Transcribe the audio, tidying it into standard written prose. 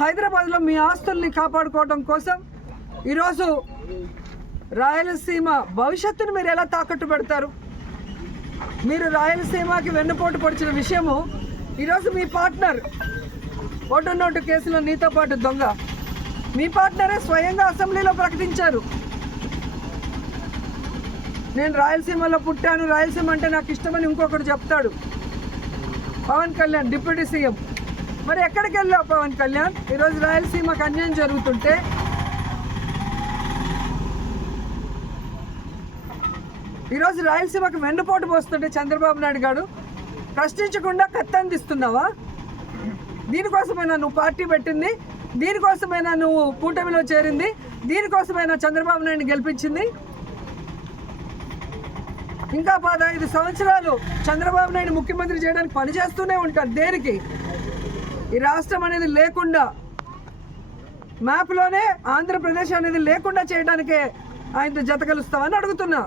హైదరాబాద్లో మీ ఆస్తుల్ని కాపాడుకోవడం కోసం ఈరోజు రాయలసీమ భవిష్యత్తును మీరు ఎలా తాకట్టు పెడతారు? మీరు రాయలసీమకి వెన్నుపోటు పొడిచిన విషయము ఈరోజు మీ పార్ట్నర్ ఓటు నోటు కేసులో నీతో పాటు దొంగ మీ పార్ట్నరే స్వయంగా అసెంబ్లీలో ప్రకటించారు. నేను రాయలసీమలో పుట్టాను, రాయలసీమ అంటే నాకు ఇష్టమని ఇంకొకటి చెప్తాడు. Pawan Kalyan deputy CM. మరి ఎక్కడికి వెళ్ళావు పవన్ కళ్యాణ్? ఈరోజు రాయలసీమకు అన్యాయం జరుగుతుంటే, ఈరోజు రాయలసీమకు వెన్నుపోటు పోస్తుంటే చంద్రబాబు నాయుడు గారు ప్రశ్నించకుండా కత్తందిస్తున్నావా? దీనికోసమైనా నువ్వు పార్టీ పెట్టింది? దీనికోసమైనా నువ్వు కూటమిలో చేరింది? దీనికోసమైనా చంద్రబాబు నాయుడిని గెలిపించింది? ఇంకా 15 సంవత్సరాలు చంద్రబాబు నాయుడు ముఖ్యమంత్రి చేయడానికి పనిచేస్తూనే ఉంటారు. దేనికి? ఈ రాష్ట్రం అనేది లేకుండా, మ్యాప్లోనే ఆంధ్రప్రదేశ్ అనేది లేకుండా చేయడానికే ఆయనతో జత కలుస్తామని అడుగుతున్నా.